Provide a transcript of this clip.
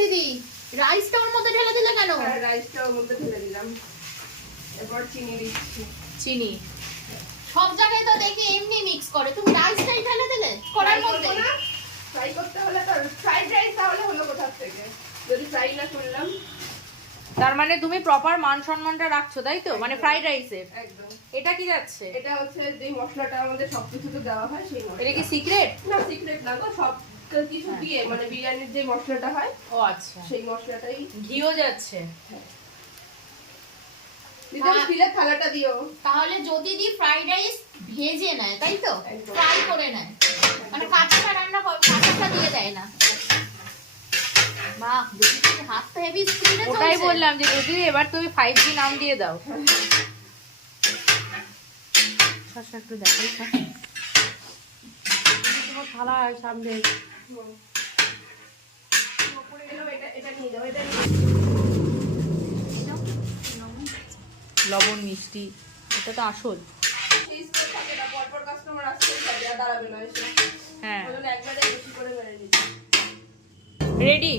দিদি রাইসটা ওর মধ্যে ঢেলে দিলে কেন? হ্যাঁ রাইসটা ওর মধ্যে ঢেলে দিলাম, এরপর চিনি দিচ্ছি। চিনি সব জায়গায় তো দেখি এমনি মিক্স করে, তুমি রাইসটাই ঢেলে দিলে কড়াইর মধ্যে? ফ্রাই করতে হলে তো ফ্রাইড রাইস তাহলে হলো কোথা থেকে, যদি ফ্রাই না করলাম। তার মানে তুমি প্রপার মান সম্মানটা রাখছো তাই তো, মানে ফ্রাইড রাইসের। একদম। এটা কি যাচ্ছে? এটা হচ্ছে যে মশলাটা আমাদের সবকিছুতে দেওয়া হয় সেই মশলা। এটা কি সিক্রেট? না সিক্রেট না গো, সব কিছু দিয়ে মানে বিরিয়ানির যে মশলাটা হয়, ও আচ্ছা, সেই মশলাটাই। ঘিও যাচ্ছে। দিদি স্টিলের থালাটা দিও। তাহলে যদি দি ফ্রাইড রাইস ভেজে নেয় তাই তো, ফ্রাই করে নেয়, মানে কাঁচাটা রান্না করে কাঁচাটা দিয়ে দেয় না। বাহ, দেখি হাত তো হেভি স্পিডে চলছে। ওটাই বললাম যে যদি এবার তুমি 5G নাম দিয়ে দাও। শাসা একটু দেখাই তোমার থালা সামনে। উপরে এলো, এটা নিয়ে দাও, এটা লবণ মিষ্টি, এটা তো আসল। এই স্পট থাকে না, পরপর কাস্টমার আসতেই থাকে আর দাঁড়াবে না এসে। হ্যাঁ ওই জন্য একবারে বেশি করে মেরে নিচ্ছি। রেডি।